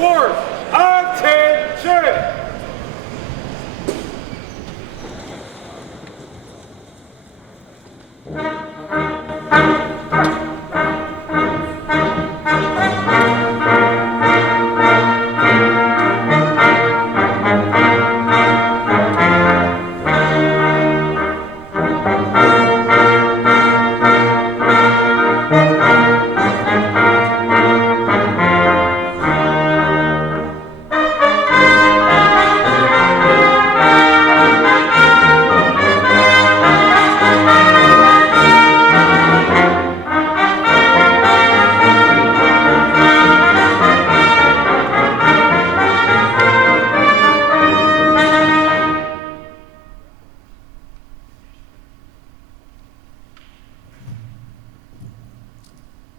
force, attention!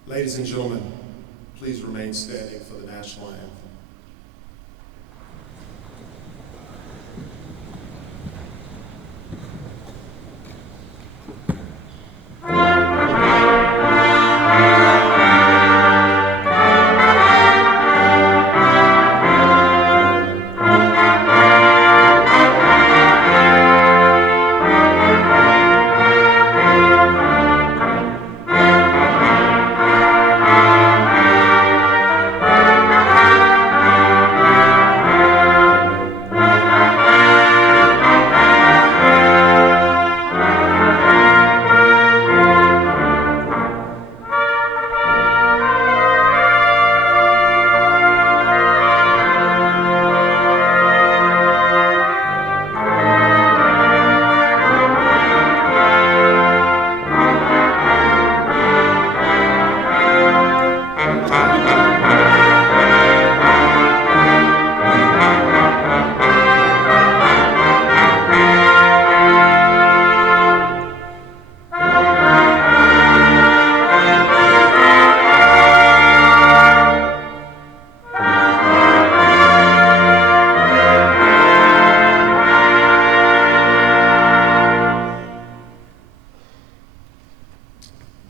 Ladies and gentlemen, please remain standing for the national anthem.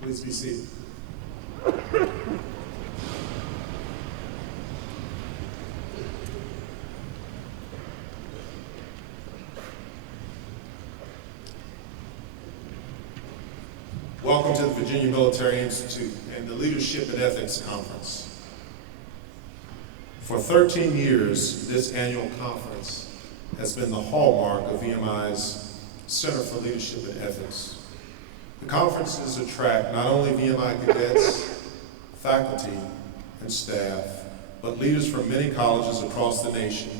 Please be seated. Welcome to the Virginia Military Institute and the Leadership and Ethics Conference. For 13 years, this annual conference has been the hallmark of VMI's Center for Leadership and Ethics. The conferences attract not only VMI cadets, faculty, and staff, but leaders from many colleges across the nation,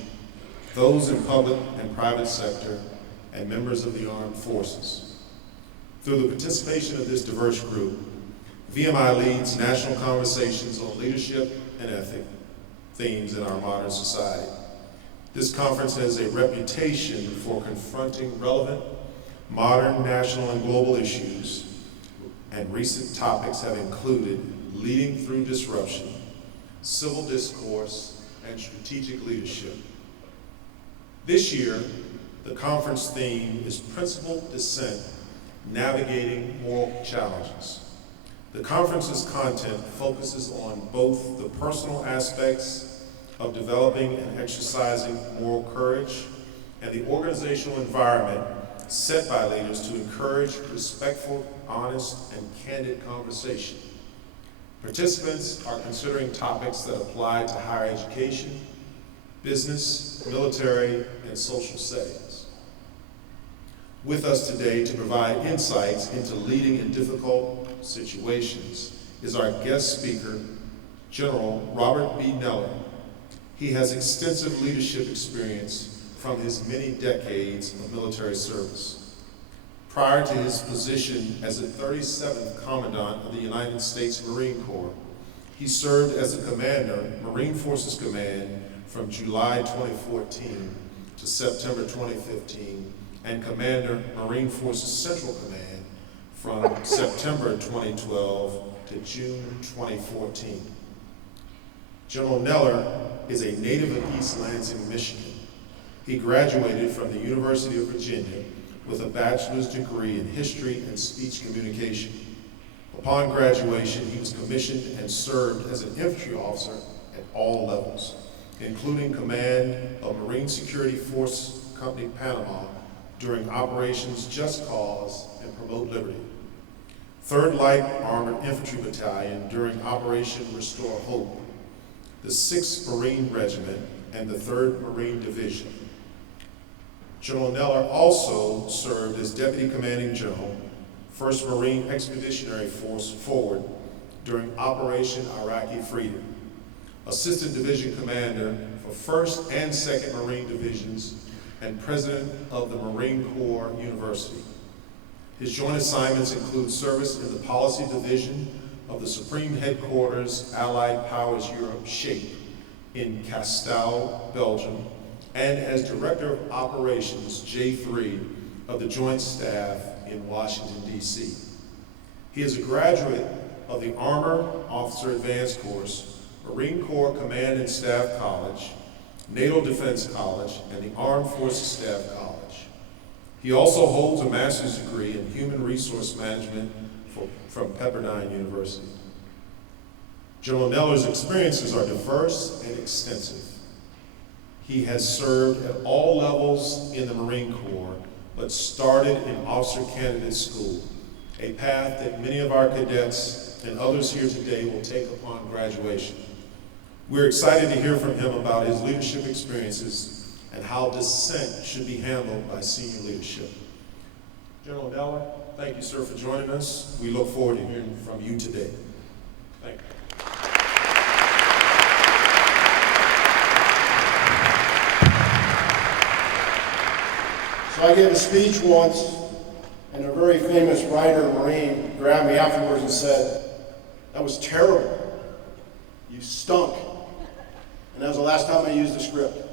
those in public and private sector, and members of the armed forces. Through the participation of this diverse group, VMI leads national conversations on leadership and ethic themes in our modern society. This conference has a reputation for confronting relevant, modern national and global issues, and recent topics have included leading through disruption, civil discourse, and strategic leadership. This year, the conference theme is Principled Dissent, Navigating Moral Challenges. The conference's content focuses on both the personal aspects of developing and exercising moral courage and the organizational environment set by leaders to encourage respectful, honest, and candid conversation. Participants are considering topics that apply to higher education, business, military, and social settings. With us today to provide insights into leading in difficult situations is our guest speaker, General Robert B. Neller. He has extensive leadership experience from his many decades of military service. Prior to his position as the 37th Commandant of the United States Marine Corps, he served as a Commander, Marine Forces Command, from July 2014 to September 2015, and Commander, Marine Forces Central Command, from September 2012 to June 2014. General Neller is a native of East Lansing, Michigan. He graduated from the University of Virginia with a bachelor's degree in history and speech communication. Upon graduation, he was commissioned and served as an infantry officer at all levels. including command of Marine Security Force Company Panama during Operations Just Cause and Promote Liberty. 3rd Light Armored Infantry Battalion during Operation Restore Hope, the 6th Marine Regiment, and the 3rd Marine Division. General Neller also served as Deputy Commanding General, 1st Marine Expeditionary Force Forward during Operation Iraqi Freedom, Assistant Division Commander for 1st and 2nd Marine Divisions, and President of the Marine Corps University. His joint assignments include service in the Policy Division of the Supreme Headquarters Allied Powers Europe, SHAPE, in Castell, Belgium, and as Director of Operations J3 of the Joint Staff in Washington, D.C. He is a graduate of the Armor Officer Advanced Course, Marine Corps Command and Staff College, NATO Defense College, and the Armed Forces Staff College. He also holds a master's degree in Human Resource Management from Pepperdine University. General Neller's experiences are diverse and extensive. He has served at all levels in the Marine Corps, but started in Officer Candidate School, a path that many of our cadets and others here today will take upon graduation. We're excited to hear from him about his leadership experiences and how dissent should be handled by senior leadership. General Neller, thank you, sir, for joining us. We look forward to hearing from you today. Thank you. So I gave a speech once, and a very famous writer, Marine, grabbed me afterwards and said, "That was terrible. You stunk." And that was the last time I used the script.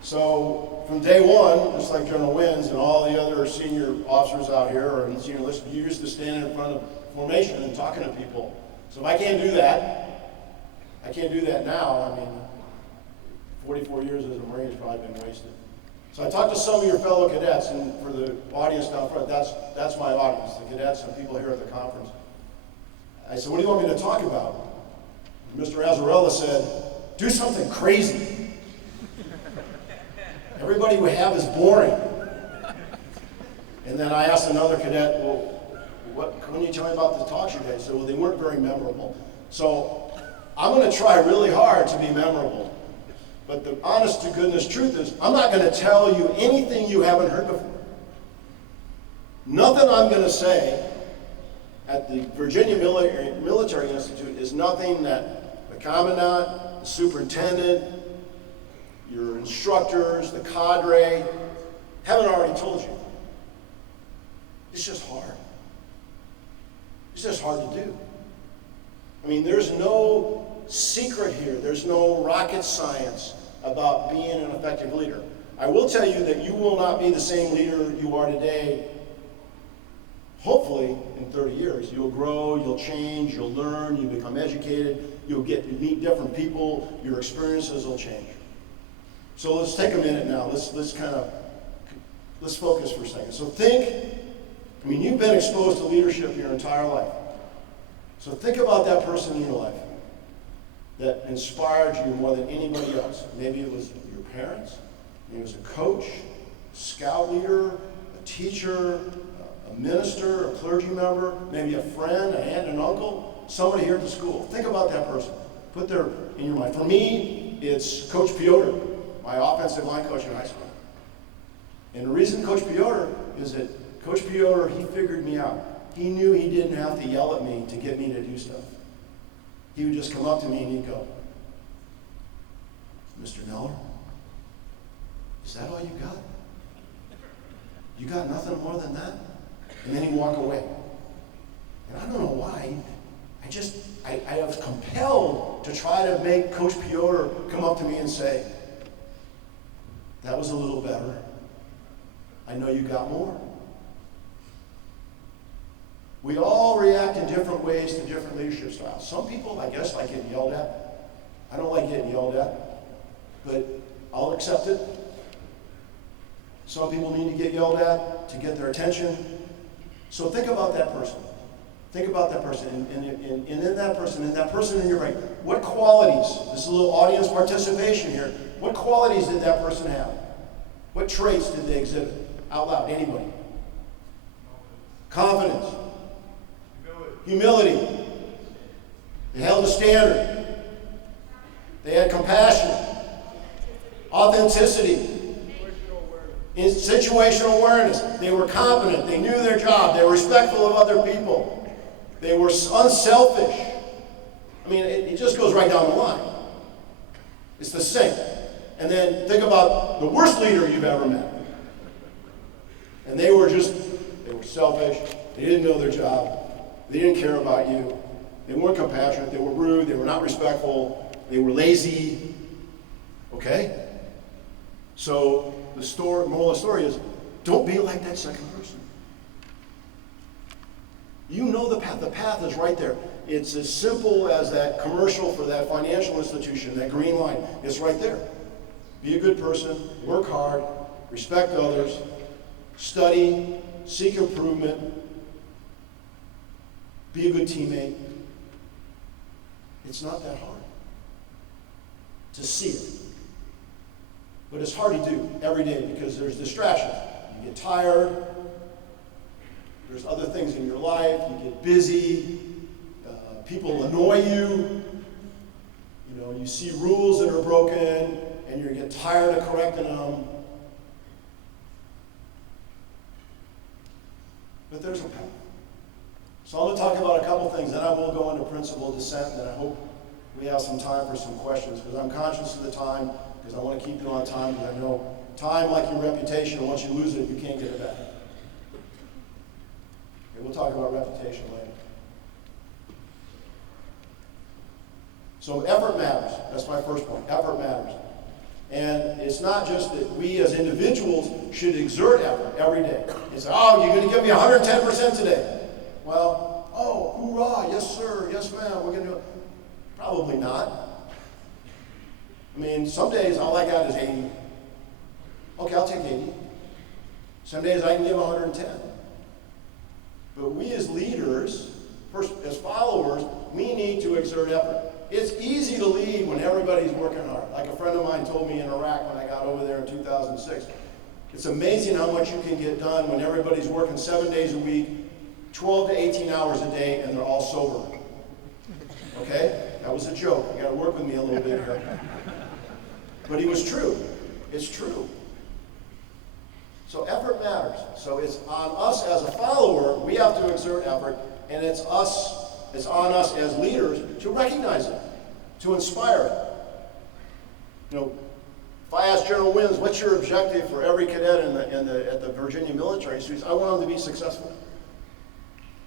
So from day one, just like General Wins and all the other senior officers out here or senior listeners, you're used to standing in front of formation and talking to people. So if I can't do that now. I mean, 44 years as a Marine has probably been wasted. So I talked to some of your fellow cadets, and for the audience down front, that's my audience, the cadets and people here at the conference. I said, "What do you want me to talk about?" And Mr. Azzarella said, "Do something crazy. Everybody we have is boring." And then I asked another cadet, "Well, what can you tell me about the talks you did?" He said, "Well, they weren't very memorable." So I'm going to try really hard to be memorable. But the honest to goodness truth is, I'm not going to tell you anything you haven't heard before. Nothing I'm going to say at the Virginia Military Institute is nothing that the Commandant, the Superintendent, your instructors, the cadre haven't already told you. It's just hard. It's just hard to do. I mean, there's no secret here. There's no rocket science about being an effective leader. I will tell you that you will not be the same leader you are today. Hopefully, in 30 years, you'll grow, you'll change, you'll learn, you'll become educated, you'll meet different people, your experiences will change. So let's take a minute now. Let's focus for a second. So you've been exposed to leadership your entire life. So think about that person in your life that inspired you more than anybody else. Maybe it was your parents, maybe it was a coach, a scout leader, a teacher, a minister, a clergy member, maybe a friend, an aunt, an uncle, somebody here at the school. Think about that person. Put their in your mind. For me, it's Coach Piotr, my offensive line coach in high school. And the reason Coach Piotr is that Coach Piotr, he figured me out. He knew he didn't have to yell at me to get me to do stuff. He would just come up to me and he'd go, "Mr. Neller, is that all you got? You got nothing more than that?" And then he'd walk away. And I don't know why. I was compelled to try to make Coach Piotr come up to me and say, "That was a little better. I know you got more." We all react in different ways to different leadership styles. Some people, I guess, like getting yelled at. I don't like getting yelled at, but I'll accept it. Some people need to get yelled at to get their attention. So think about that person. Think about that person, and in that person in your brain, what qualities, this is a little audience participation here, what qualities did that person have? What traits did they exhibit? Out loud, anybody? Confidence. Humility. They held a standard. They had compassion. Authenticity. Situational awareness. They were competent. They knew their job. They were respectful of other people. They were unselfish. I mean, it just goes right down the line. It's the same. And then think about the worst leader you've ever met. And they were selfish. They didn't know their job. They didn't care about you. They weren't compassionate. They were rude. They were not respectful. They were lazy. Okay? So the moral of the story is, don't be like that second person. You know the path. The path is right there. It's as simple as that commercial for that financial institution, that green line. It's right there. Be a good person, work hard, respect others, study, seek improvement, be a good teammate. It's not that hard to see it. But it's hard to do every day because there's distractions. You get tired. There's other things in your life. You get busy. People annoy you. You know, you see rules that are broken, and you get tired of correcting them. But there's a path. So I'm going to talk about a couple things, then I will go into principle dissent, and I hope we have some time for some questions, because I'm conscious of the time, because I want to keep you on time, because I know time, like your reputation, once you lose it, you can't get it back. Okay, we'll talk about reputation later. So effort matters. That's my first point. Effort matters. And it's not just that we as individuals should exert effort every day. It's, oh, you're going to give me 110% today. Well, oh, hoorah, yes sir, yes ma'am, we're going to do it. Probably not. I mean, some days all I got is 80. Okay, I'll take 80. Some days I can give 110. But we as leaders, first, as followers, we need to exert effort. It's easy to lead when everybody's working hard. Like a friend of mine told me in Iraq when I got over there in 2006. It's amazing how much you can get done when everybody's working 7 days a week, 12 to 18 hours a day, and they're all sober. Okay? That was a joke. You got to work with me a little bit here. But he was true. It's true. So effort matters. So it's on us as a follower, we have to exert effort, and it's on us as leaders to recognize it, to inspire it. You know, if I ask General Wins, what's your objective for every cadet at the Virginia Military Institute? I want them to be successful.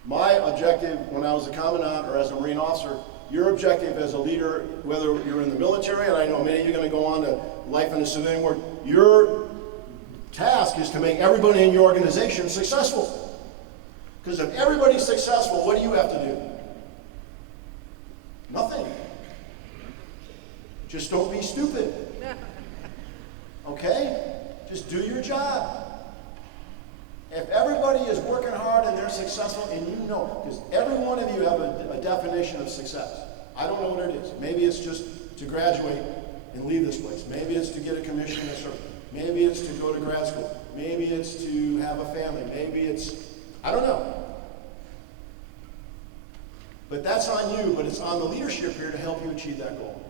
My objective when I was a commandant or as a Marine officer, your objective as a leader, whether you're in the military, and I know many of you are going to go on to life in the civilian world, your task is to make everybody in your organization successful. Because if everybody's successful, what do you have to do? Nothing. Just don't be stupid. Okay? Just do your job. If everybody is working hard and they're successful, and you know, because every one of you have a definition of success. I don't know what it is. Maybe it's just to graduate and leave this place. Maybe it's to get a commission or something. Maybe it's to go to grad school. Maybe it's to have a family. Maybe it's, I don't know. But that's on you, but it's on the leadership here to help you achieve that goal.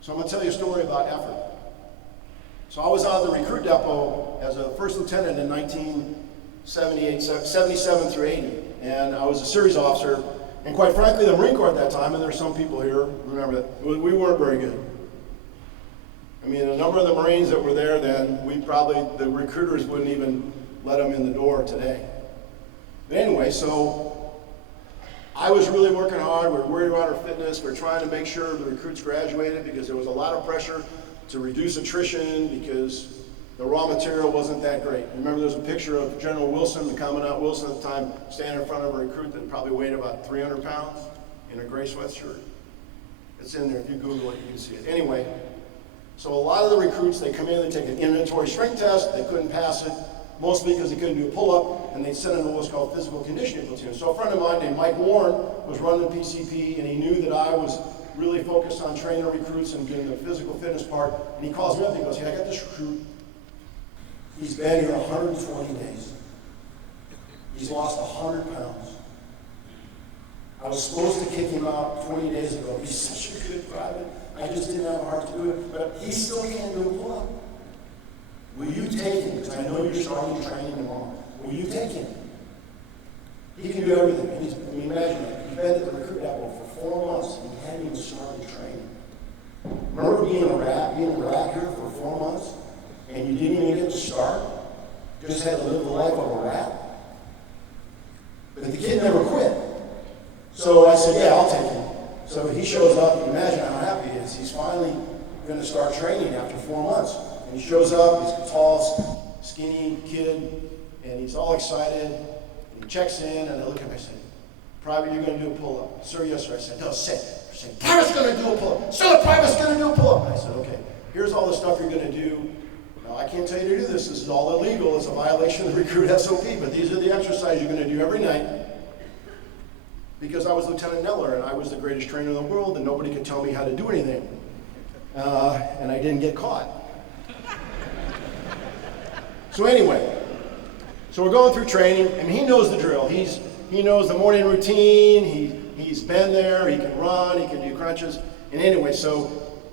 So I'm going to tell you a story about effort. So I was on the recruit depot as a first lieutenant in 77 through 80. And I was a series officer. And quite frankly, the Marine Corps at that time, and there's some people here remember that, we weren't very good. I mean, a number of the Marines that were there then, the recruiters wouldn't even let them in the door today. But anyway, so I was really working hard. We're worried about our fitness. We're trying to make sure the recruits graduated because there was a lot of pressure to reduce attrition because the raw material wasn't that great. Remember, there's a picture of General Wilson, the Commandant Wilson at the time, standing in front of a recruit that probably weighed about 300 pounds in a gray sweatshirt. It's in there. If you Google it, you can see it. Anyway, so a lot of the recruits, they come in, they take an inventory strength test. They couldn't pass it. mostly because he couldn't do a pull-up, and they sent him to what's called physical conditioning platoon. So a friend of mine named Mike Warren was running PCP, and he knew that I was really focused on training recruits and doing the physical fitness part, and he calls me up and he goes, hey, I got this recruit. He's been here 120 days. He's lost 100 pounds. I was supposed to kick him out 20 days ago. He's such a good private. I just didn't have a heart to do it, but he still can't do a pull-up. Will you take him? Because I know you're starting training tomorrow. Will you take him? He can do everything. Imagine that. He's been at the recruit level for 4 months and he hadn't even started training. Remember being a rat here for 4 months and you didn't even get to start? You just had to live the life of a rat? But the kid never quit. So I said, yeah, I'll take him. So he shows up. Imagine how happy he is. He's finally going to start training after 4 months. And he shows up. He's a tall, skinny kid, and he's all excited. And he checks in, and I look at him. I said, Private, you're going to do a pull-up. Sir, yes, sir. I said, no, sit. I said, Private's going to do a pull-up. Sir, the private's going to do a pull-up. I said, okay, here's all the stuff you're going to do. Now, I can't tell you to do this. This is all illegal. It's a violation of the recruit SOP, but these are the exercises you're going to do every night. Because I was Lieutenant Neller, and I was the greatest trainer in the world, and nobody could tell me how to do anything. And I didn't get caught. So anyway, so we're going through training, and he knows the drill. He knows the morning routine. He's been there. He can run. He can do crunches. And anyway, so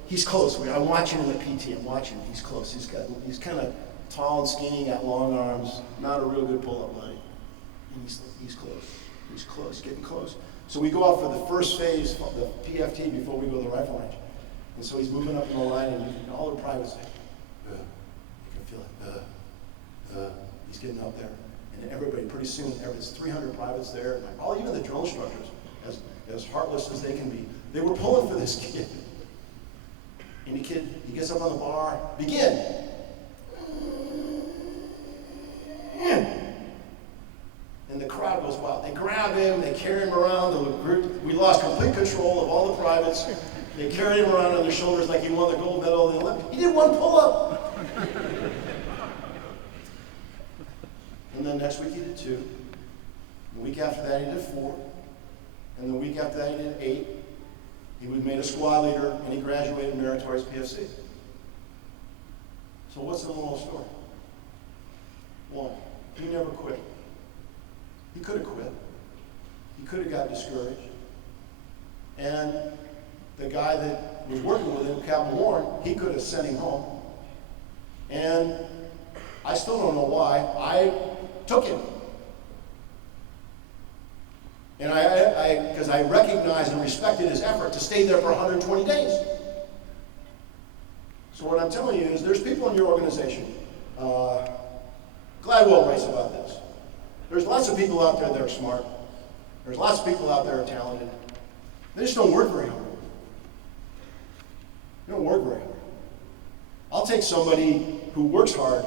he's close. I'm watching him at PT. I'm watching him. He's close. He's kind of tall and skinny, got long arms. Not a real good pull-up buddy. And he's close. He's close, getting close. So we go out for the first phase of the PFT before we go to the rifle range. And so he's moving up in the line, and all the privates say, you can feel it. He's getting up there. And everybody, pretty soon, there's 300 privates there. And all, even the drill instructors, as heartless as they can be, they were pulling for this kid. And the kid, he gets up on the bar, begin. And the crowd goes wild. They grab him, they carry him around the group. We lost complete control of all the privates. They carried him around on their shoulders like he won the gold medal in the Olympics. He did one pull-up. And then next week he did 2. The week after that he did 4. And the week after that he did 8. He was made a squad leader, and he graduated meritorious PFC. So what's the moral story? 1, he never quit. He could have quit. He could have got discouraged. And the guy that was working with him, Captain Warren, he could have sent him home. And I still don't know why. I took him. And because I recognized and respected his effort to stay there for 120 days. So what I'm telling you is there's people in your organization. Gladwell writes about this. There's lots of people out there that are smart. There's lots of people out there that are talented. They just don't work very hard. They don't work very hard. I'll take somebody who works hard.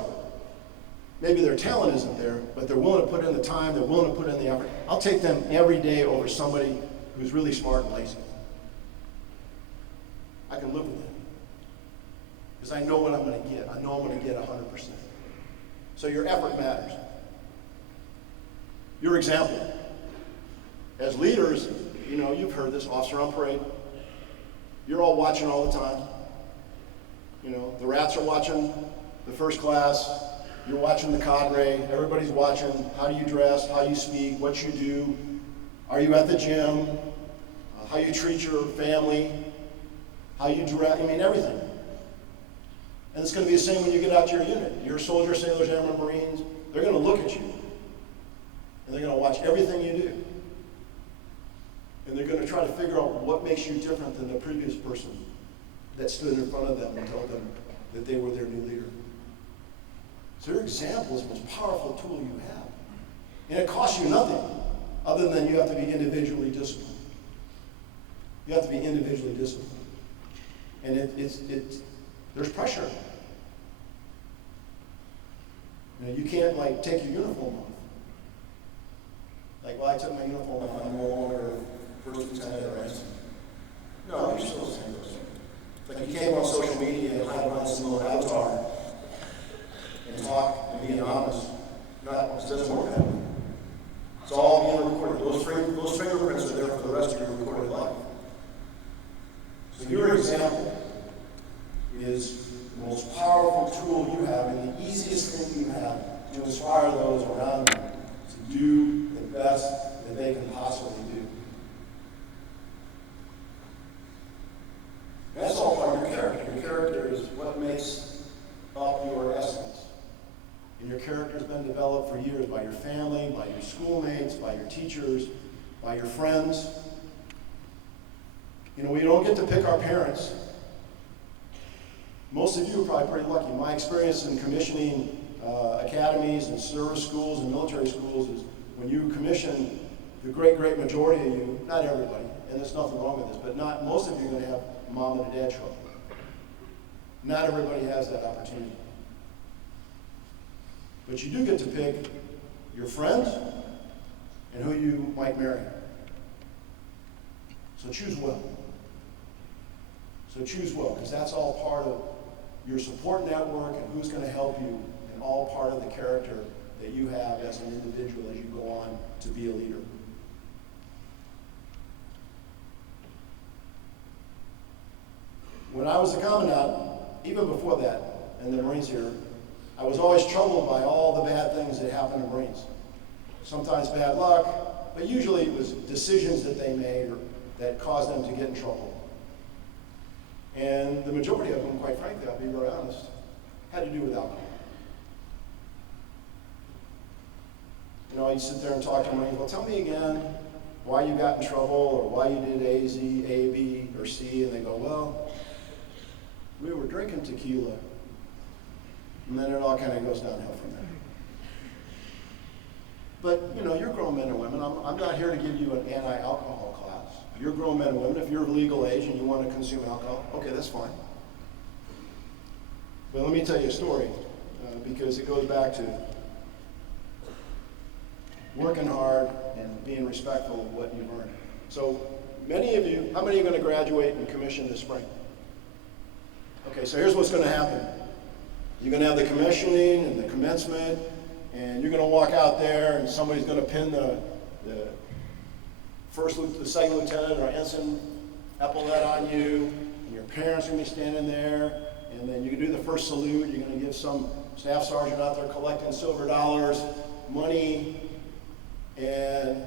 Maybe their talent isn't there, but they're willing to put in the time, they're willing to put in the effort. I'll take them every day over somebody who's really smart and lazy. I can live with that. Because I know what I'm going to get. I know I'm going to get 100%. So your effort matters. Your example. As leaders, you've heard this, officer on parade. You're all watching all the time. The rats are watching the first class. You're watching the cadre. Everybody's watching how you dress, how you speak, what you do. Are you at the gym? How you treat your family. How you dress. Everything. And it's going to be the same when you get out to your unit. Your soldiers, sailors, airmen, Marines, they're going to look at you. And they're going to watch everything you do. And they're going to try to figure out what makes you different than the previous person that stood in front of them and told them that they were their new leader. So your example is the most powerful tool you have. And it costs you nothing other than you have to be individually disciplined. You have to be individually disciplined. And there's pressure. You can't take your uniform off. I took my uniform off, I'm no longer first lieutenant or anything. No, you're still the same person. You came on social media and hide behind this little avatar and talk and be honest. doesn't work that way. It's all being recorded. Those fingerprints are there for the rest of your recorded life. So your example is the most powerful tool you have and the easiest thing you have to inspire those around you to do the best that they can possibly do. That's all part of your character. Your character is what makes up your essence. And your character has been developed for years by your family, by your schoolmates, by your teachers, by your friends. You know, we don't get to pick our parents. Most of you are probably pretty lucky. My experience in commissioning academies and service schools and military schools is when you commission the great majority of you, not everybody, and there's nothing wrong with this, but not most of you are going to have a mom and a dad show up. Not everybody has that opportunity. But you do get to pick your friends and who you might marry. So choose well. So choose well, because that's all part of your support network and who's going to help you, and all part of the character that you have as an individual as you go on to be a leader. When I was a Commandant, even before that, in the Marines here, I was always troubled by all the bad things that happened to Marines. Sometimes bad luck, but usually it was decisions that they made or that caused them to get in trouble. And the majority of them, quite frankly, I'll be very honest, had to do with alcohol. You know, you sit there and talk to Marines, well, tell me again why you got in trouble or why you did A, Z, A, B, or C, and they go, well, we were drinking tequila. And then it all kind of goes downhill from there. But, you know, you're grown men and women. I'm not here to give you an anti-alcohol class. You're grown men and women. If you're of legal age and you want to consume alcohol, okay, that's fine. But let me tell you a story, because it goes back to working hard and being respectful of what you've earned. So many of you, how many are going to graduate and commission this spring? Okay, so here's what's going to happen. You're going to have the commissioning and the commencement, and you're going to walk out there, and somebody's going to pin the second lieutenant or ensign epaulet on you, and your parents are going to be standing there, and then you can do the first salute. You're going to give some staff sergeant out there collecting silver dollars, money, and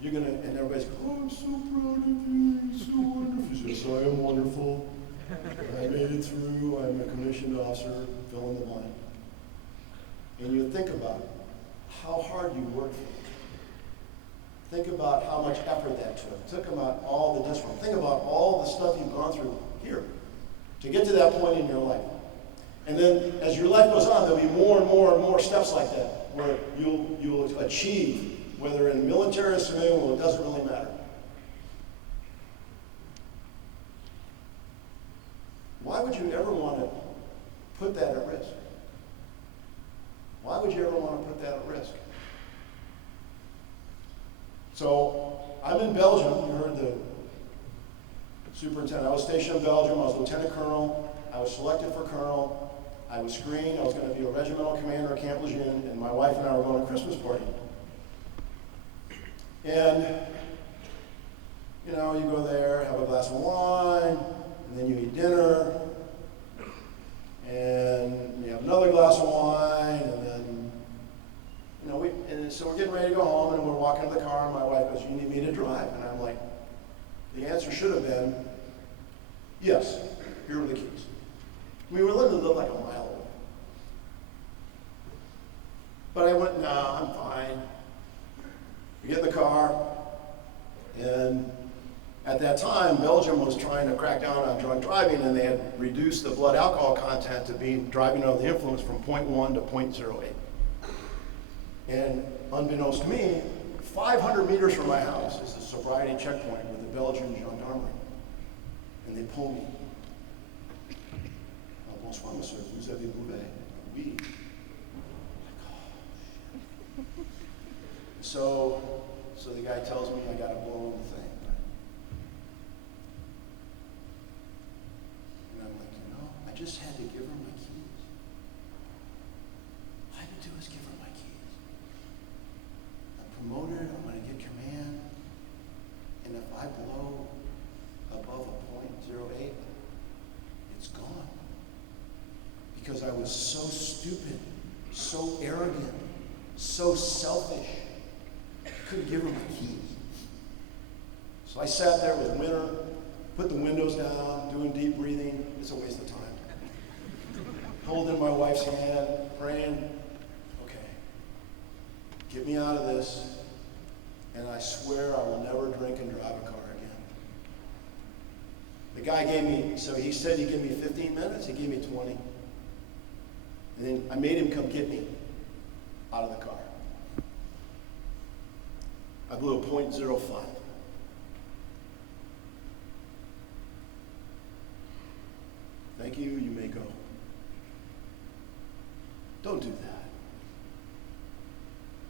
you're going to, and everybody's going, oh, I'm so proud of you, you're so wonderful. Yes, I am wonderful. I made it through, I'm a commissioned officer, fill in the blank. And you think about how hard you worked for it. Think about how much effort that took. Think about all the discipline. Think about all the stuff you've gone through here to get to that point in your life. And then as your life goes on, there'll be more and more and more steps like that where you'll achieve, whether in military or civilian, well, it doesn't really matter. Why would you ever want to put that at risk? Why would you ever want to put that at risk? So I'm in Belgium. You heard the superintendent. I was stationed in Belgium. I was lieutenant colonel. I was selected for colonel. I was screened. I was going to be a regimental commander at Camp Lejeune, and my wife and I were going to a Christmas party. And, you know, you go there, have a glass of wine, and then you eat dinner, and you have another glass of wine, and then, you know, so we're getting ready to go home, and we're walking to the car, and my wife goes, you need me to drive? And I'm like, the answer should have been, yes, here are the keys. We were literally like a mile away. But I went, no, I'm fine. We get in the car, and at that time, Belgium was trying to crack down on drunk driving, and they had reduced the blood alcohol content to being driving under the influence from 0.1 to 0.08. And unbeknownst to me, 500 meters from my house is the sobriety checkpoint with the Belgian gendarmerie. And they pull me. Oh, bonsoir, monsieur, vous avez bouvé? Oui. So the guy tells me I gotta blow the thing. And I'm like, you know, I just had to give her my keys. All I had to do was give her my keys. because I was so stupid, so arrogant, so selfish. I couldn't give her my keys. So I sat there with Winter, put the windows down, doing deep breathing. It's a waste of time. Holding my wife's hand, praying, okay, get me out of this, and I swear I will never drink and drive a car again. The guy gave me, so he said he'd give me 15 minutes, he gave me 20. And then I made him come get me out of the car. I blew a .05. Thank you, you may go. Don't do that.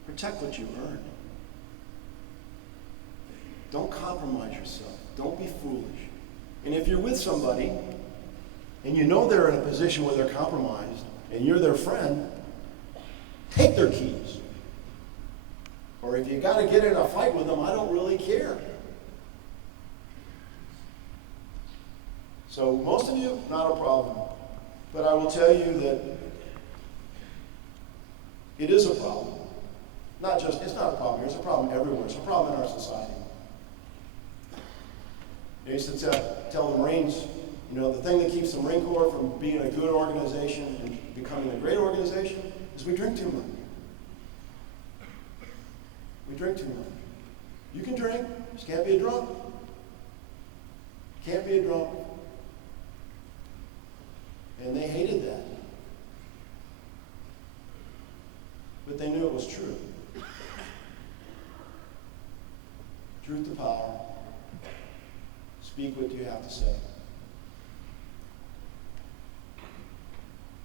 Protect what you earned. Don't compromise yourself. Don't be foolish. And if you're with somebody and you know they're in a position where they're compromised and you're their friend, take their keys. Or if you got to get in a fight with them, I don't really care. So most of you, not a problem. But I will tell you that it is a problem. It's not a problem here, it's a problem everywhere. It's a problem in our society. I used to tell the Marines, the thing that keeps the Marine Corps from being a good organization and becoming a great organization is we drink too much. We drink too much. You can drink, just can't be a drunk. Can't be a drunk. And they hated that. But they knew it was true. Truth to power. Speak what you have to say.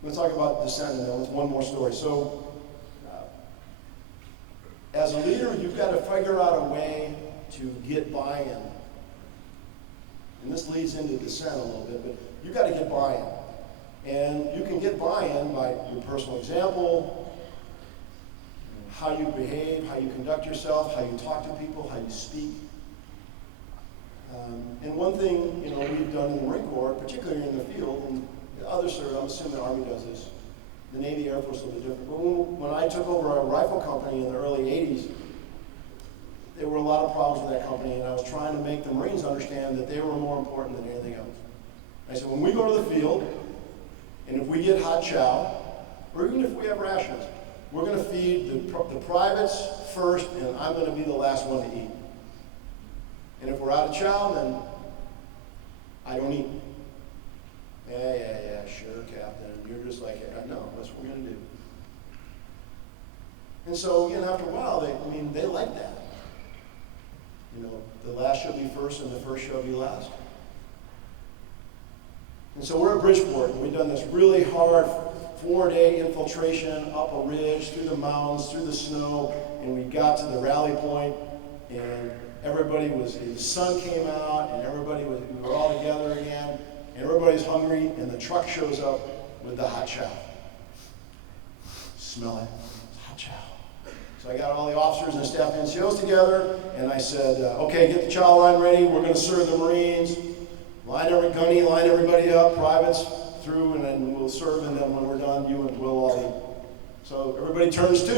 Let's talk about dissent now. It's one more story. So, as a leader, you've got to figure out a way to get buy-in. And this leads into dissent a little bit, but you've got to get buy-in. And you can get buy-in by your personal example, how you behave, how you conduct yourself, how you talk to people, how you speak. And one thing, we've done in the Marine Corps, particularly in the field, and others serve, I'm assuming the Army does this, the Navy, Air Force, a little bit different. But when I took over a rifle company in the early 80s, there were a lot of problems with that company, and I was trying to make the Marines understand that they were more important than anything else. I said, when we go to the field, and if we get hot chow, or even if we have rations, we're going to feed the privates first, and I'm going to be the last one to eat. And if we're out of chow, then I don't eat. Yeah, sure, Captain. And you're just like, no, that's what we're going to do. And so, after a while, they like that. The last shall be first and the first shall be last. And so we're at Bridgeport, and we've done this really hard 4-day infiltration up a ridge, through the mountains, through the snow, and we got to the rally point, and the sun came out, and we were all together again, and everybody's hungry, and the truck shows up with the hot chow. Smell it, it's hot chow. So I got all the officers and staff NCOs together, and I said, okay, get the chow line ready, we're going to serve the Marines. Line everybody up, privates through, and then we'll serve, and then when we're done, you and we'll all eat. So everybody turns to,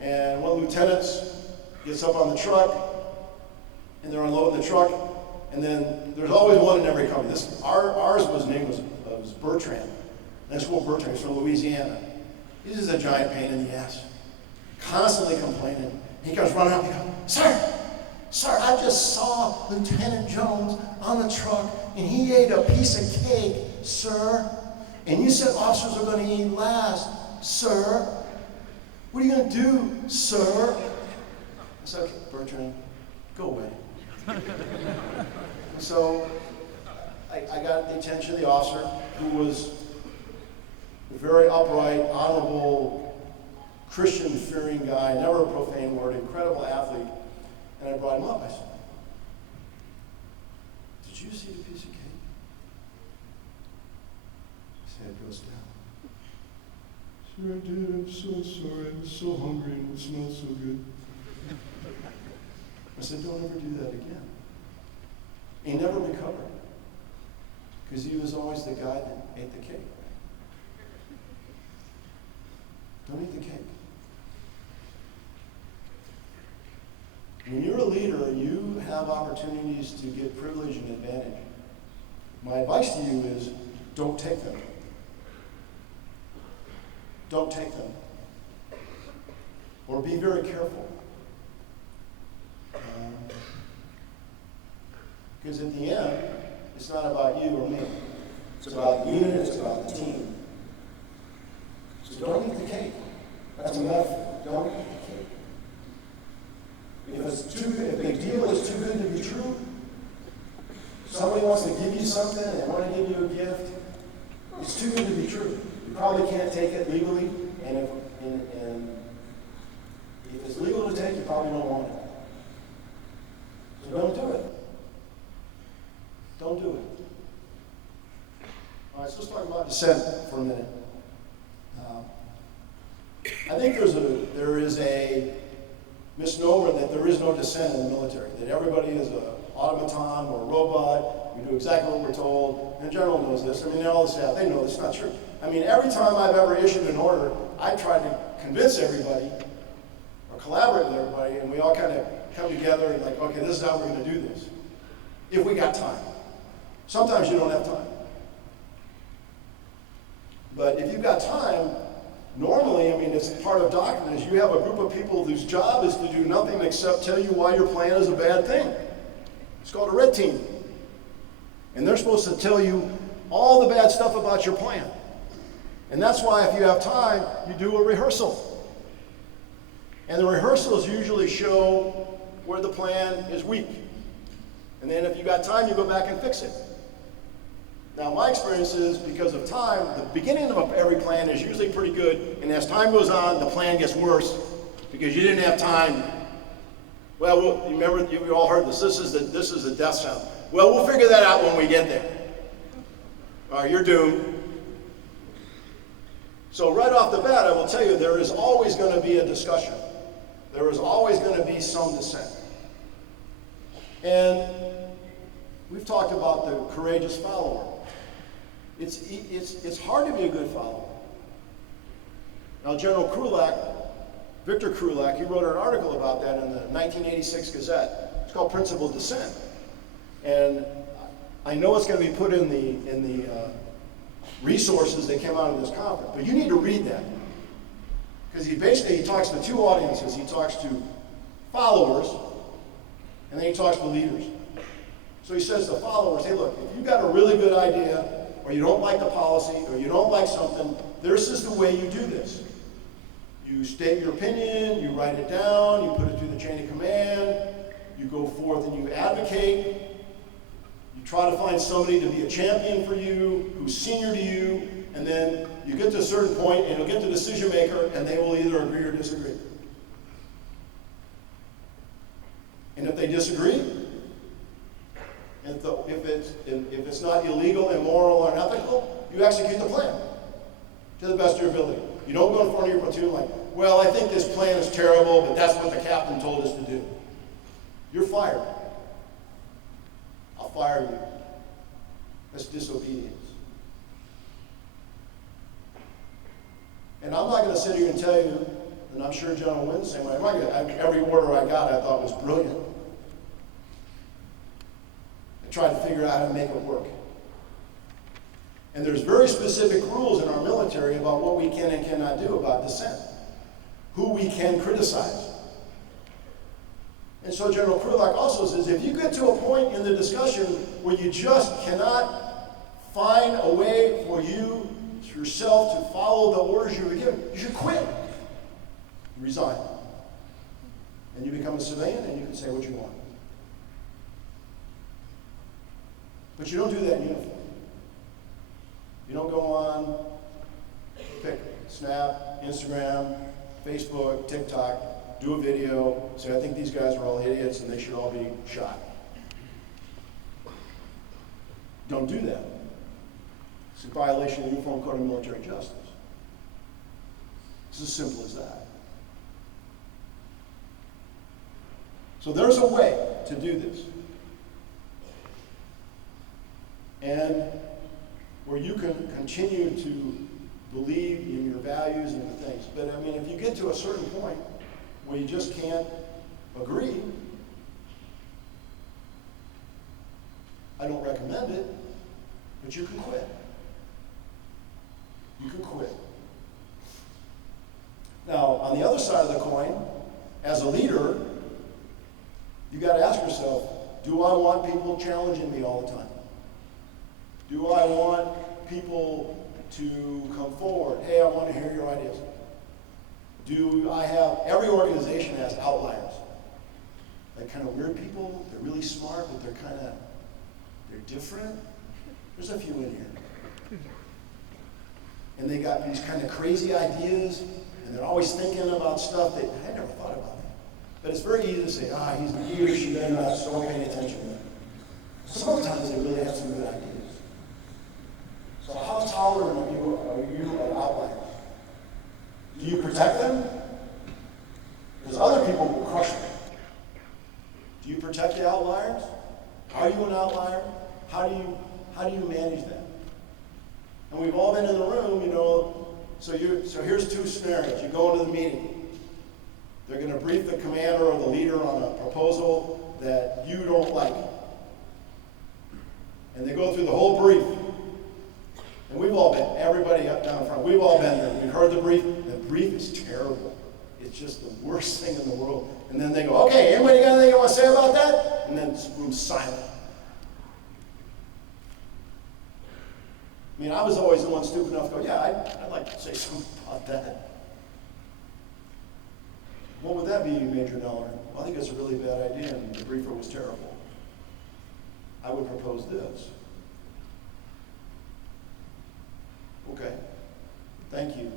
and one of the lieutenants gets up on the truck, and they're unloading the truck, and then there's always one in every company. Ours name was Bertrand. That's Will Bertrand. He's from Louisiana. He's just a giant pain in the ass, constantly complaining. He comes running up, he goes, Sir, I just saw Lieutenant Jones on the truck, and he ate a piece of cake, sir. And you said officers are going to eat last, sir. What are you going to do, sir? I said, okay, Bertrand, go away. So I got the attention of the officer, who was a very upright, honorable, Christian-fearing guy, never a profane word, incredible athlete. And I brought him up. I said, did you see the piece of cake? His head goes down. Sure I did. I'm so sorry. I was so hungry and it smelled so good. I said, don't ever do that again. He never recovered, because he was always the guy that ate the cake. Don't eat the cake. When you're a leader, you have opportunities to get privilege and advantage. My advice to you is don't take them. Don't take them. Or be very careful. Because at the end, it's not about you or me. It's about the unit, it's about the team. So don't eat the cake. That's a metaphor. Don't eat the cake. If the deal is too good to be true, somebody wants to give you something and they want to give you a gift, it's too good to be true. You probably can't take it legally, and if it's legal to take, you probably don't want it. So don't do it. Don't do it. All right, so let's talk about dissent for a minute. I think there is a misnomer that there is no dissent in the military, that everybody is an automaton or a robot. We do exactly what we're told. And the general knows this. I mean, all the staff, they know this. It's not true. I mean, every time I've ever issued an order, I tried to convince everybody or collaborate with everybody, and we all kind of come together and like, okay, this is how we're going to do this. If we got time. Sometimes you don't have time. But if you've got time, normally, I mean, it's part of doctrine, is you have a group of people whose job is to do nothing except tell you why your plan is a bad thing. It's called a red team. And they're supposed to tell you all the bad stuff about your plan. And that's why if you have time, you do a rehearsal. And the rehearsals usually show where the plan is weak. And then if you got time, you go back and fix it. Now, my experience is, because of time, the beginning of every plan is usually pretty good, and as time goes on, the plan gets worse because you didn't have time. Well, you remember, you all heard this. This is the death sound. Well, we'll figure that out when we get there. All right, you're doomed. So right off the bat, I will tell you, there is always going to be a discussion. There is always going to be some dissent. And we've talked about the courageous follower. It's hard to be a good follower. Now, General Krulak, Victor Krulak, he wrote an article about that in the 1986 Gazette. It's called Principled Dissent. And I know it's going to be put in the resources that came out of this conference, but you need to read that. Because he talks to two audiences. He talks to followers, and then he talks to leaders. So he says to followers, hey, look, if you've got a really good idea, or you don't like the policy, or you don't like something, this is the way you do this. You state your opinion, you write it down, you put it through the chain of command, you go forth and you advocate, you try to find somebody to be a champion for you, who's senior to you, and then you get to a certain point and you'll get the decision maker and they will either agree or disagree. And if they disagree, if it's not illegal, immoral, or unethical, you execute the plan to the best of your ability. You don't go in front of your platoon like, well, I think this plan is terrible, but that's what the captain told us to do. You're fired. I'll fire you. That's disobedience. And I'm not going to sit here and tell you, and I'm sure General Wynn's the same way. Every order I got I thought was brilliant. I tried to figure out how to make it work. And there's very specific rules in our military about what we can and cannot do about dissent, who we can criticize. And so General Krulak also says, if you get to a point in the discussion where you just cannot find a way for you yourself to follow the orders you were given, you should quit. You resign. And you become a civilian and you can say what you want. But you don't do that in uniform. You don't go on, pick Snap, Instagram, Facebook, TikTok, do a video, say, I think these guys are all idiots and they should all be shot. Don't do that. It's a violation of the Uniform Code of Military Justice. It's as simple as that. So there's a way to do this. And where you can continue to believe in your values and the things. But I mean, if you get to a certain point where you just can't agree, I don't recommend it, but you can quit. You can quit. Now, on the other side of the coin, as a leader, you got to ask yourself, do I want people challenging me all the time? Do I want people to come forward? Hey, I want to hear your ideas. Do I have, every organization has outliers. Like kind of weird people, they're really smart, but they're different. There's a few in here. And they got these kind of crazy ideas, and they're always thinking about stuff that I never thought about that. But it's very easy to say, he or she better not so paying attention to them. Sometimes they really have some good ideas. So how tolerant are you of outliers? Do you protect them? Because other people will crush them. Do you protect the outliers? Are you an outlier? How do you manage that? And we've all been in the room, so here's two scenarios. You go into the meeting. They're going to brief the commander or the leader on a proposal that you don't like. And they go through the whole brief. And we've all been, everybody up down front, we've all been there. We've heard the brief. The brief is terrible. It's just the worst thing in the world. And then they go, okay, anybody got anything you want to say about that? And then the room's silent. I mean, I was always the one stupid enough to go, yeah, I'd like to say something about that. What would that be, Major Neller? Well, I think it's a really bad idea, and the briefer was terrible. I would propose this. Okay, thank you.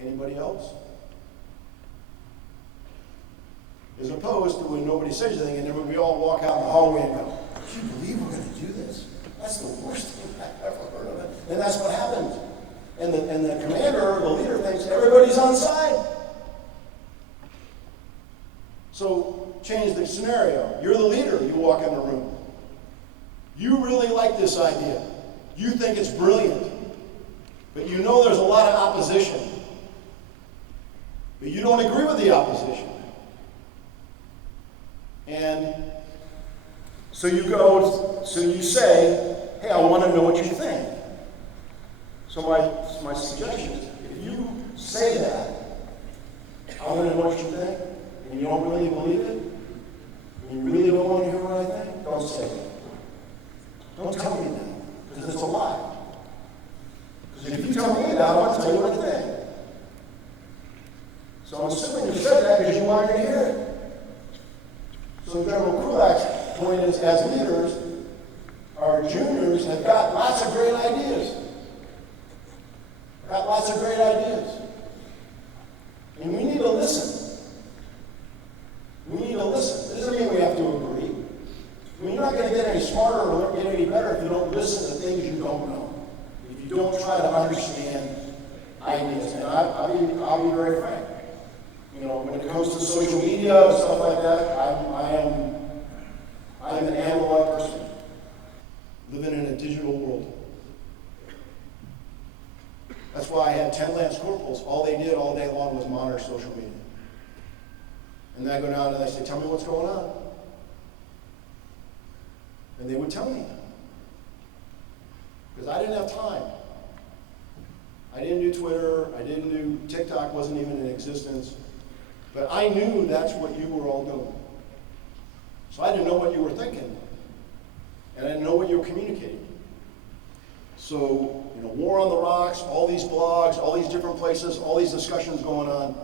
Anybody else? As opposed to when nobody says anything, and then we all walk out in the hallway and go, can you believe we're going to do this? That's the worst thing I've ever heard of it. And that's what happens. And the commander or the leader thinks everybody's on side. So change the scenario. You're the leader. You walk in the room. You really like this idea. You think it's brilliant. But you know there's a lot of opposition. But you don't agree with the opposition. And so you say, hey, I want to know what you think. So my suggestion is, if you say that, I want to know what you think, and you don't really believe it, and you really don't want to hear what I think, don't say it. Don't tell me that, because it's a lie. Because if you tell me that, I want to tell you what I think. So I'm assuming you said that because you wanted to hear it. So General Kulak's point is, as leaders, our juniors have got lots of great ideas. Got lots of great ideas. And we need to listen. We need to listen. It doesn't mean we have to agree. I mean, you're not going to get any smarter or get any better if you don't listen to things you don't know. If you don't try to understand ideas. And I'll be very frank. When it comes to social media and stuff like that, I'm an analog person, living in a digital world. That's why I had 10 Lance Corporals. All they did all day long was monitor social media. And then I go down and I say, tell me what's going on. And they would tell me. Because I didn't have time. I didn't do Twitter. I didn't do TikTok, wasn't even in existence. But I knew that's what you were all doing. So I didn't know what you were thinking. And I didn't know what you were communicating. So, War on the Rocks, all these blogs, all these different places, all these discussions going on.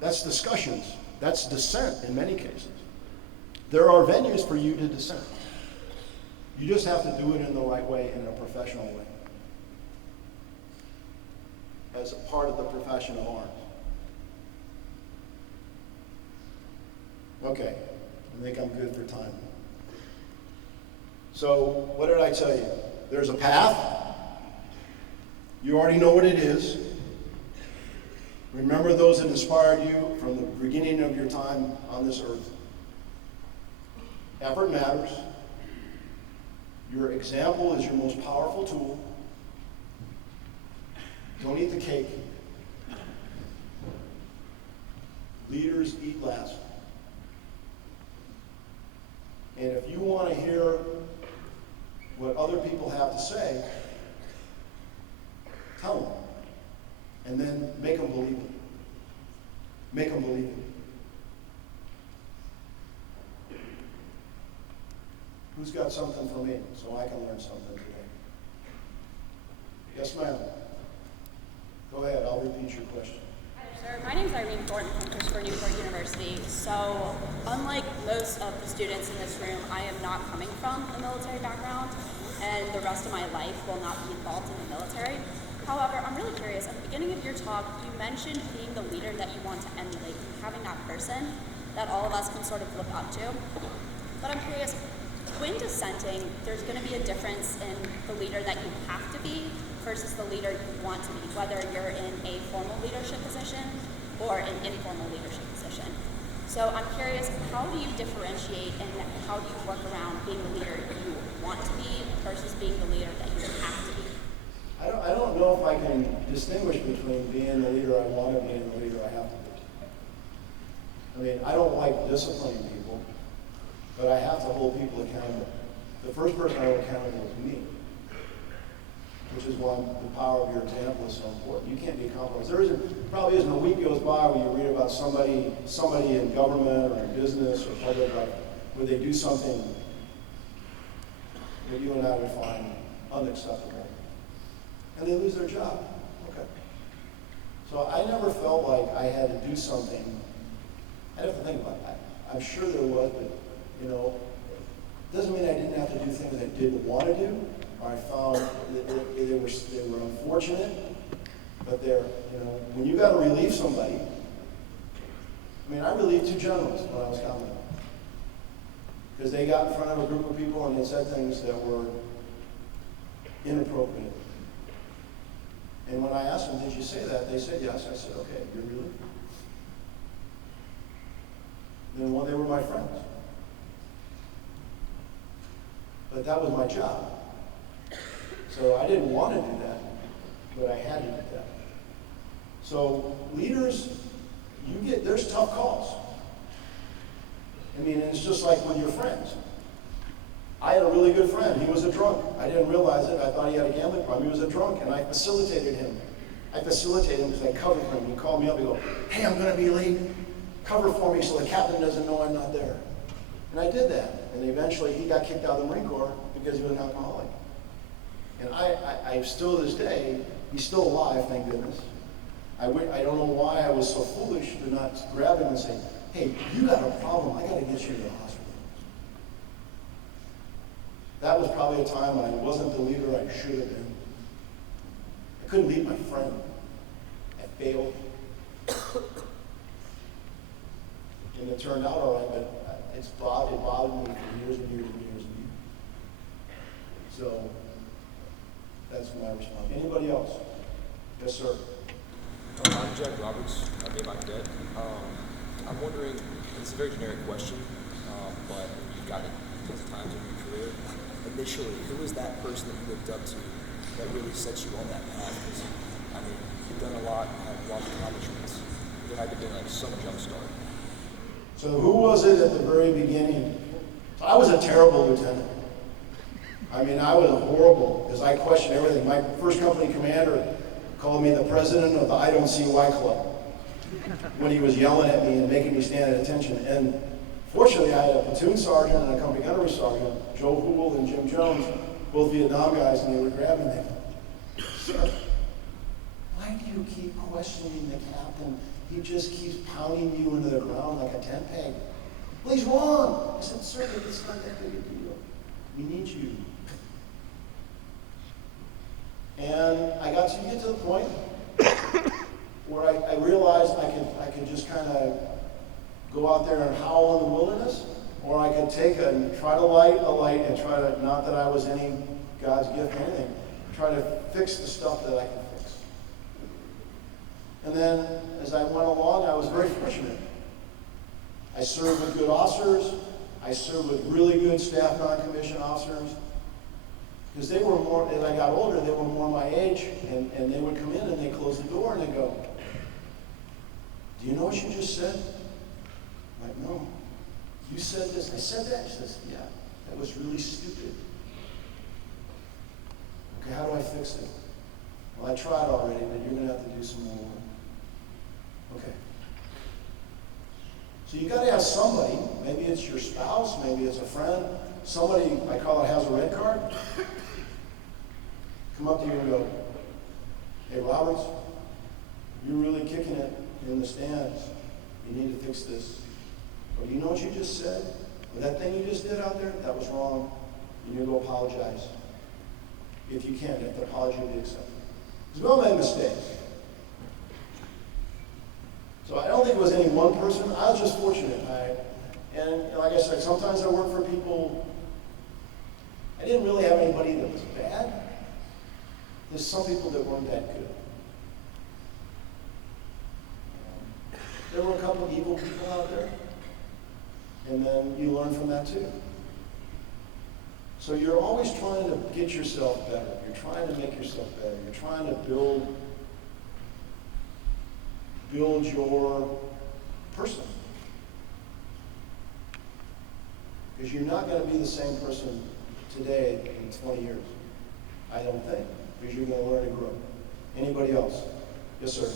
That's discussions. That's dissent in many cases. There are venues for you to dissent. You just have to do it in the right way, in a professional way. As a part of the profession of arms. Okay, I think I'm good for time. So, what did I tell you? There's a path. You already know what it is. Remember those that inspired you from the beginning of your time on this earth. Effort matters. Your example is your most powerful tool. Don't eat the cake. Leaders eat last. And if you want to hear what other people have to say, tell them. And then make them believe it. Make them believe it. Who's got something for me so I can learn something today? Yes, ma'am. Go ahead, I'll repeat your question. Sir, my name is Irene Thornton from Christopher Newport University. So, unlike most of the students in this room, I am not coming from a military background, and the rest of my life will not be involved in the military. However, I'm really curious. At the beginning of your talk, you mentioned being the leader that you want to emulate, having that person that all of us can sort of look up to. But I'm curious, when dissenting, there's going to be a difference in the leader that you have to be versus the leader you want to be, whether you're in a formal leadership position or an informal leadership position. So I'm curious, how do you differentiate and how do you work around being the leader you want to be versus being the leader that you have to be? I don't know if I can distinguish between being the leader I want to be and the leader I have to be. I mean, I don't like disciplining people, but I have to hold people accountable. The first person I hold accountable is me, which is why the power of your example is so important. You can't be compromised. Probably isn't a week goes by where you read about somebody in government or in business or public life where they do something that you and I would find unacceptable, and they lose their job. Okay. So I never felt like I had to do something. I'd have to think about that. I'm sure there was, but it doesn't mean I didn't have to do things I didn't want to do. I found that they were unfortunate, but when you got to relieve somebody, I relieved 2 generals when I was commandant. Because they got in front of a group of people and they said things that were inappropriate. And when I asked them, did you say that? They said yes. I said, okay, you're relieved. Then they were my friends. But that was my job. So I didn't want to do that, but I had to do that. So leaders, there's tough calls. And it's just like with your friends. I had a really good friend. He was a drunk. I didn't realize it. I thought he had a gambling problem. He was a drunk, and I facilitated him. I facilitated him because I covered for him. He called me up and go, hey, I'm going to be late. Cover for me so the captain doesn't know I'm not there. And I did that. And eventually he got kicked out of the Marine Corps because he was an alcoholic. And I still, to this day, he's still alive, thank goodness. I don't know why I was so foolish to not grab him and say, hey, you got a problem, I got to get you to the hospital. That was probably a time when I wasn't the leader I should have been. I couldn't lead my friend. I failed. And it turned out all right, but it bothered me for years and years and years and years. So, that's my response. Anybody else? Yes, sir. I'm Jack Roberts. I'm my cadet. I'm wondering, it's a very generic question, but you've got it tons of times in your career. Initially, who was that person that you looked up to that really set you on that path? Because, you've done a lot, had a lot of accomplishments. There had to be some jump start. So who was it at the very beginning? So I was a terrible lieutenant. I was horrible because I questioned everything. My first company commander called me the president of the I Don't See Why Club when he was yelling at me and making me stand at attention. And fortunately, I had a platoon sergeant and a company gunnery sergeant, Joe Hoole and Jim Jones, both Vietnam guys, and they were grabbing me. Sir, why do you keep questioning the captain? He just keeps pounding you into the ground like a tent peg. Well, he's wrong. I said, sir, it's not that big a deal. We need you. And I got to get to the point where I realized I could just kind of go out there and howl in the wilderness, or I could take and try to light a light and try to, not that I was any God's gift or anything, try to fix the stuff that I could fix. And then as I went along, I was very fortunate. I served with good officers. I served with really good staff non-commissioned officers. Because they were more, as I got older, they were more my age, and they would come in and they close the door and they go, "Do you know what you just said?" I'm like, "No. You said this." I said that. She says, "Yeah, that was really stupid." "Okay, how do I fix it?" "Well, I tried already, but you're going to have to do some more work." "Okay." So you got to have somebody, maybe it's your spouse, maybe it's a friend, somebody, I call it, has a red card, come up to you and go, "Hey, Roberts, you're really kicking it in the stands. You need to fix this. Or you know what you just said? Or that thing you just did out there, that was wrong. You need to go apologize. If you can, if the apology will be accepted." Because we all make mistakes. So I don't think it was any one person. I was just fortunate. And like I said, sometimes I work for people. I didn't really have anybody that was bad. There's some people that weren't that good. There were a couple of evil people out there. And then you learn from that too. So you're always trying to get yourself better. You're trying to make yourself better. You're trying to build your person. Because you're not going to be the same person today in 20 years. I don't think. Because you're going to learn and grow. Anybody else? Yes, sir.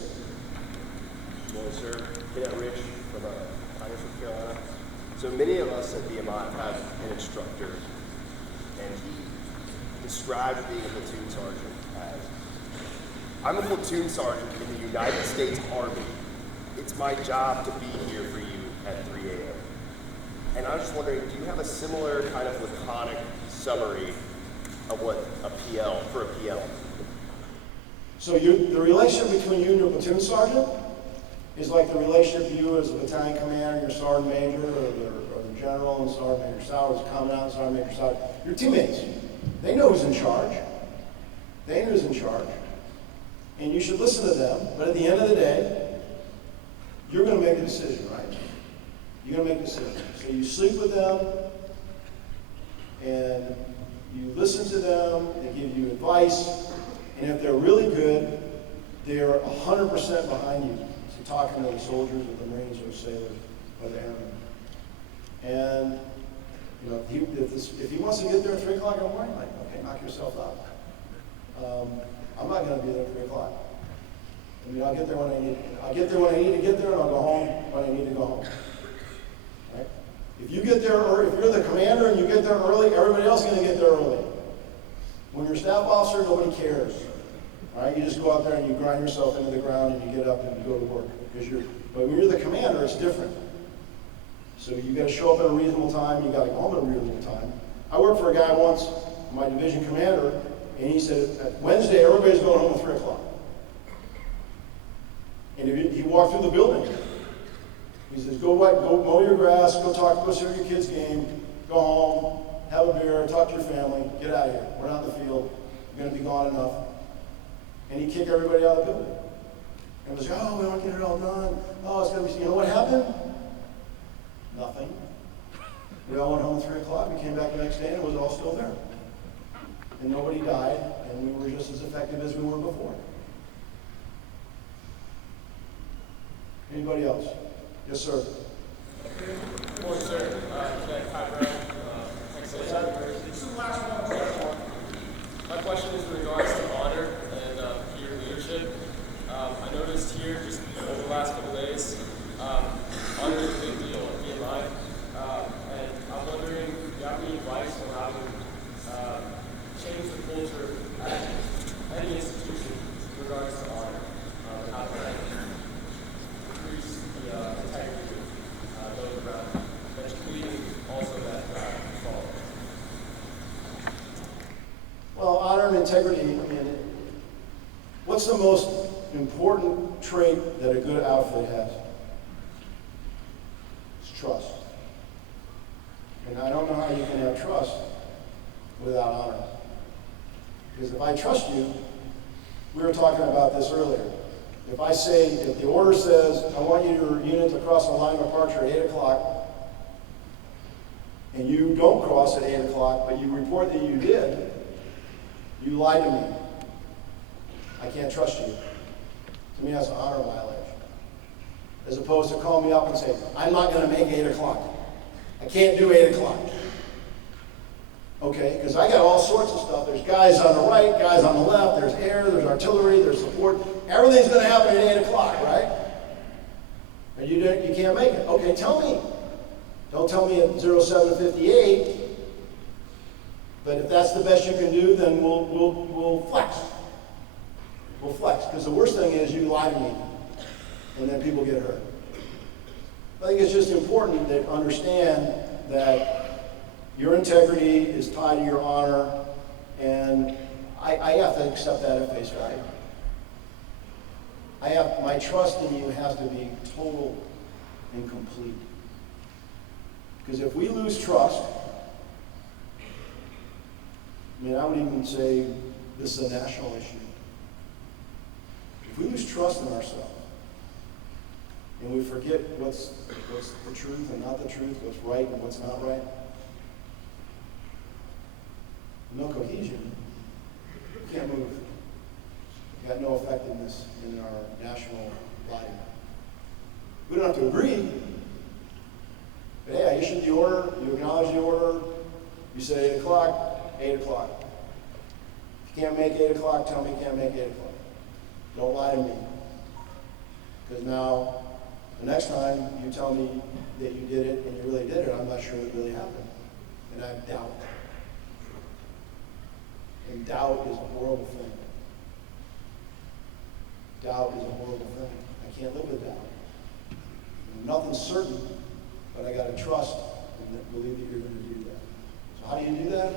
Good morning, sir. Cadet Rich from Congress, North Carolina. So many of us at VMI have an instructor, and he described being a platoon sergeant as, "I'm a platoon sergeant in the United States Army. It's my job to be here for you at 3 a.m. And I was just wondering, do you have a similar kind of laconic summary of what a PL, for a PL? So the relationship between you and your platoon sergeant is like the relationship you as a battalion commander, your sergeant major, or the general and sergeant major Sowers, commandant and sergeant major Sowers. Your teammates, they know who's in charge. They know who's in charge. And you should listen to them, but at the end of the day, you're going to make a decision, right? You're going to make a decision. So you sleep with them, and you listen to them, they give you advice, and if they're really good, they're 100% behind you. So talking to the soldiers or the Marines or the sailors or the airmen. And you know, if he wants to get there at 3 o'clock in the morning, like, okay, knock yourself out. I'm not going to be there at 3 o'clock. I mean, I'll get there when I need. I'll get there when I need to get there, and I'll go home when I need to go home. Right? If you get there, or if you're the commander and you get there early, everybody else is going to get there early. When you're a staff officer, nobody cares. Right? You just go out there and you grind yourself into the ground and you get up and you go to work. But when you're the commander, it's different. So you got to show up at a reasonable time. You got to go home at a reasonable time. I worked for a guy once, my division commander, and he said, Wednesday, everybody's going home at 3 o'clock. And he walked through the building. He says, go mow your grass, go see your kid's game, go home, have a beer, talk to your family, get out of here. We're not in the field. You're going to be gone enough. And he kicked everybody out of the building. And it was, oh, we don't get it all done. Oh, it's going to be, you know what happened? Nothing. We all went home at 3 o'clock. We came back the next day and it was all still there. And nobody died, and we were just as effective as we were before. Anybody else? Yes, sir. Good morning, sir. Cadet Kai Brown, Texas University. My question is in regards to honor and peer leadership. I noticed here just over the last couple of days, honor is a big deal at VMI. And I'm wondering, do you have any advice on how to change the culture at any institution in regards to honor? How to increase the integrity of those around, but including also that follow. Well, honor and integrity, I mean, what's the most important trait that a good outfit has? It's trust. And I don't know how you can have trust without honor. Because if I trust you, we were talking about this earlier. If I say, if the order says, I want your unit to cross the line of departure at 8 o'clock, and you don't cross at 8 o'clock, but you report that you did, You lied to me. I can't trust you. To me, that's an honor violation. As opposed to call me up and say, I'm not going to make 8 o'clock. I can't do 8 o'clock. Okay, because I got all sorts of stuff. There's guys on the right, guys on the left, there's air, there's artillery, there's support. Everything's going to happen at 8 o'clock, right? And you can't make it. Okay, tell me. Don't tell me at 07:58. But if that's the best you can do, then we'll flex. We'll flex. Because the worst thing is you lie to me, and then people get hurt. I think it's just important to understand that your integrity is tied to your honor, and I have to accept that at face value. My trust in you has to be total and complete. Because if we lose trust, I would even say this is a national issue. If we lose trust in ourselves, and we forget what's the truth and not the truth, what's right and what's not right, no cohesion, we can't move. We've got no effectiveness in our national body. We don't have to agree, but hey, I issued the order, you acknowledge the order, you said 8 o'clock, 8 o'clock. If you can't make 8 o'clock, tell me you can't make 8 o'clock. Don't lie to me. Because now, the next time you tell me that you did it and you really did it, I'm not sure it really happened. And I have doubt. And doubt is a horrible thing. Doubt is a horrible thing. I can't live with doubt. Nothing's certain, but I got to trust and believe that you're going to do that. So how do you do that?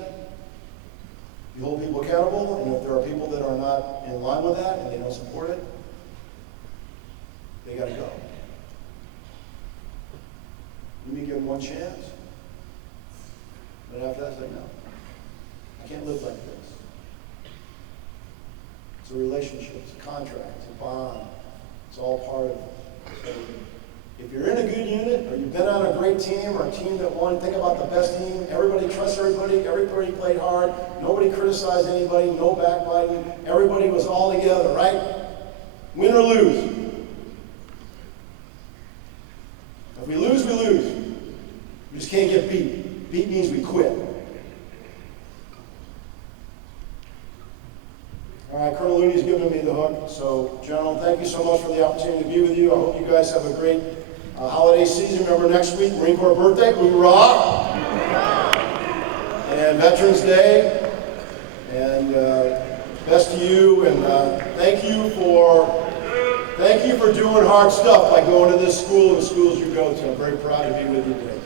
You hold people accountable, and if there are people that are not in line with that and they don't support it, they got to go. You may give them one chance, but after that, it's like, no, I can't live like this. It's a relationship, it's a contract, it's a bond. It's all part of it. So if you're in a good unit, or you've been on a great team, or a team that won, think about the best team. Everybody trusts everybody played hard, nobody criticized anybody, no backbiting, everybody was all together, right? Win or lose. If we lose, we lose. We just can't get beat. Beat means we quit. All right, Colonel Looney's giving me the hook. So, gentlemen, thank you so much for the opportunity to be with you. I hope you guys have a great holiday season. Remember, next week, Marine Corps birthday, hoorah! And Veterans Day. And best to you. And thank you for doing hard stuff like going to this school and the schools you go to. I'm very proud to be with you today.